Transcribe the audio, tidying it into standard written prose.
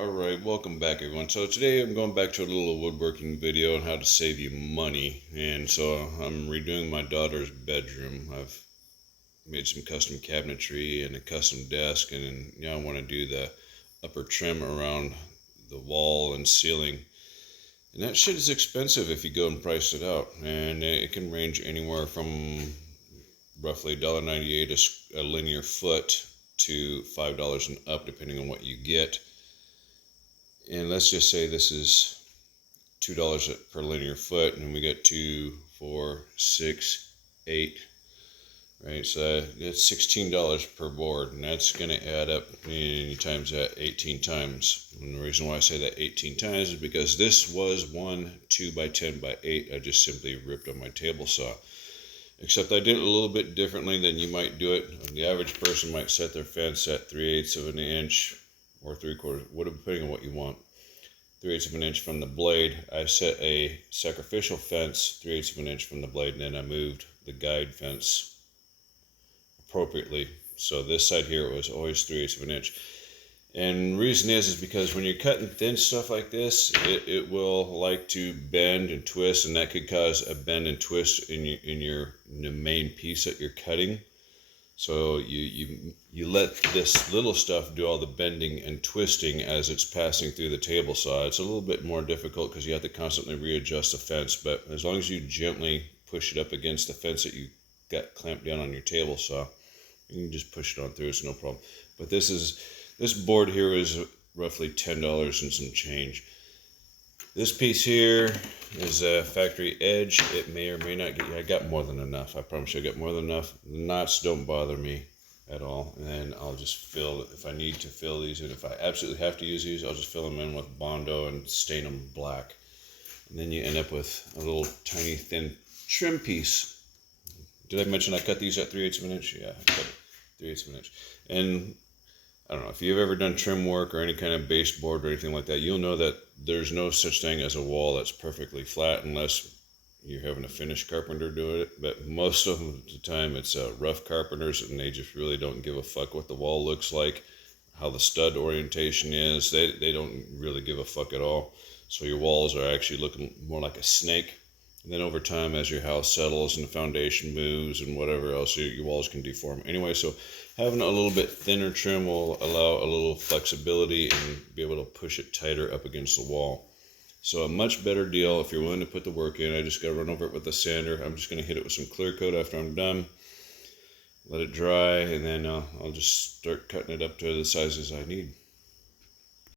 Alright, welcome back everyone. So today I'm going back to a little woodworking video on how to save you money. And so I'm redoing my daughter's bedroom. I've made some custom cabinetry and a custom desk, and now I want to do the upper trim around the wall and ceiling. And that shit is expensive if you go and price it out. And it can range anywhere from roughly $1.98 a linear foot to $5 and up depending on what you get. And let's just say this is $2 per linear foot, and we got 2, 4, 6, 8, right? So that's $16 per board, and that's going to add up, and you times that 18 times. And the reason why I say that 18 times is because this was one 2x10x8 I just simply ripped on my table saw. Except I did it a little bit differently than you might do it. The average person might set their fence at 3/8 of an inch or 3/4, depending on what you want. 3/8 of an inch from the blade. I set a sacrificial fence 3/8 of an inch from the blade, and then I moved the guide fence appropriately. So this side here was always 3/8 of an inch. And the reason is because when you're cutting thin stuff like this, it will like to bend and twist, and that could cause a bend and twist in the main piece that you're cutting. So you let this little stuff do all the bending and twisting as it's passing through the table saw. It's a little bit more difficult because you have to constantly readjust the fence, but as long as you gently push it up against the fence that you got clamped down on your table saw, you can just push it on through, it's no problem. But this board here is roughly $10 and some change. This piece here is a factory edge. It may or may not get you. I got more than enough. I promise you I got more than enough. The knots don't bother me at all. And then I'll just fill, if I need to fill these in, if I absolutely have to use these, I'll just fill them in with Bondo and stain them black. And then you end up with a little tiny thin trim piece. Did I mention I cut these at 3/8 of an inch? Yeah, I cut it 3/8 of an inch. And I don't know, if you've ever done trim work or any kind of baseboard or anything like that, you'll know that there's no such thing as a wall that's perfectly flat unless you're having a finished carpenter do it. But most of the time it's rough carpenters, and they just really don't give a fuck what the wall looks like, how the stud orientation is. They don't really give a fuck at all. So your walls are actually looking more like a snake. And then over time, as your house settles and the foundation moves and whatever else, your walls can deform. Anyway, so having a little bit thinner trim will allow a little flexibility and be able to push it tighter up against the wall. So a much better deal if you're willing to put the work in. I just got to run over it with a sander. I'm just going to hit it with some clear coat after I'm done. Let it dry, and then I'll just start cutting it up to the sizes I need.